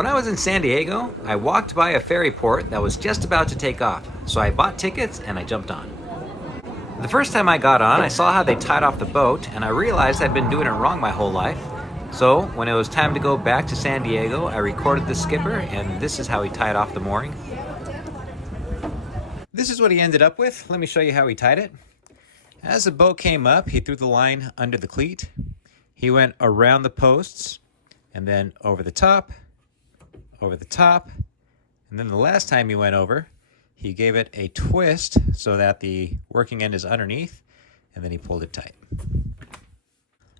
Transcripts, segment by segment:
When I was in San Diego, I walked by a ferry port that was just about to take off, so I bought tickets and I jumped on. The first time I got on, I saw how they tied off the boat, and I realized I'd been doing it wrong my whole life. So when it was time to go back to San Diego, I recorded the skipper, and this is how he tied off the mooring. This is what he ended up with. Let me show you how he tied it. As the boat came up, he threw the line under the cleat. He went around the posts, and then over the top, and then the last time he went over, he gave it a twist so that the working end is underneath, and then he pulled it tight.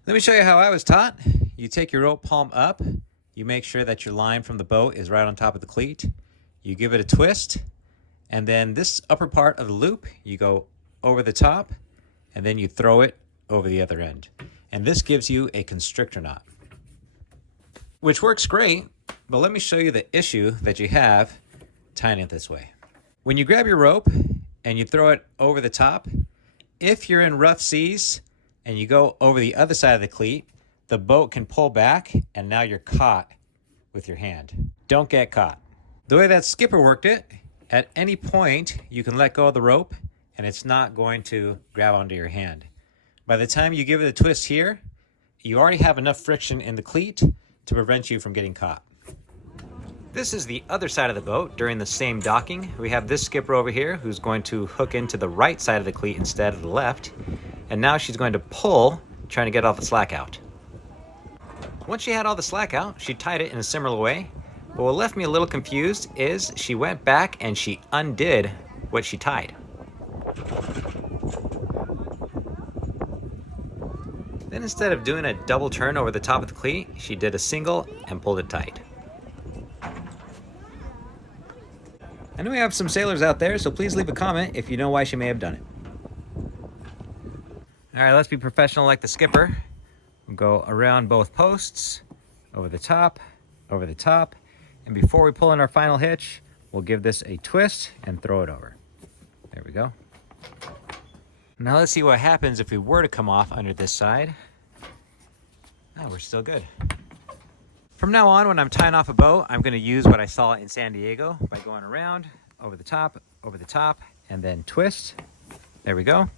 Let me show you how I was taught. You take your rope palm up, you make sure that your line from the boat is right on top of the cleat, you give it a twist, and then this upper part of the loop, you go over the top, and then you throw it over the other end. And this gives you a constrictor knot, which works great, but let me show you the issue that you have tying it this way. When you grab your rope and you throw it over the top, if you're in rough seas and you go over the other side of the cleat, the boat can pull back and now you're caught with your hand. Don't get caught. The way that skipper worked it, at any point you can let go of the rope and it's not going to grab onto your hand. By the time you give it a twist here, you already have enough friction in the cleat to prevent you from getting caught. This is the other side of the boat during the same docking. We have this skipper over here who's going to hook into the right side of the cleat instead of the left. And now she's going to pull, trying to get all the slack out. Once she had all the slack out, she tied it in a similar way. But what left me a little confused is she went back and she undid what she tied. Then instead of doing a double turn over the top of the cleat, she did a single and pulled it tight. I know we have some sailors out there, so please leave a comment if you know why she may have done it. All right, let's be professional like the skipper. We'll go around both posts, over the top, and before we pull in our final hitch, we'll give this a twist and throw it over. There we go. Now let's see what happens if we were to come off under this side. Oh, we're still good. From now on, when I'm tying off a boat, I'm going to use what I saw in San Diego by going around, over the top, and then twist. There we go.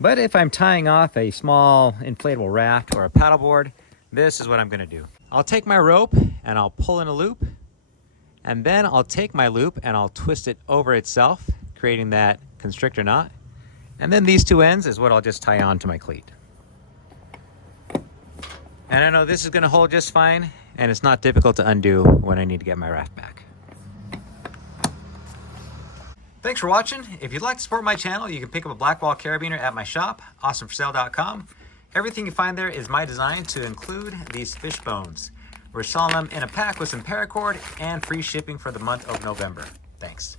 But if I'm tying off a small inflatable raft or a paddleboard, this is what I'm going to do. I'll take my rope and I'll pull in a loop, and then I'll take my loop and I'll twist it over itself, creating that constrictor knot. And then these two ends is what I'll just tie on to my cleat. And I know this is going to hold just fine, and it's not difficult to undo when I need to get my raft back. Thanks for watching. If you'd like to support my channel, you can pick up a Blackwall carabiner at my shop, awesomeforsale.com. Everything you find there is my design to include these fish bones. We're selling them in a pack with some paracord and free shipping for the month of November. Thanks.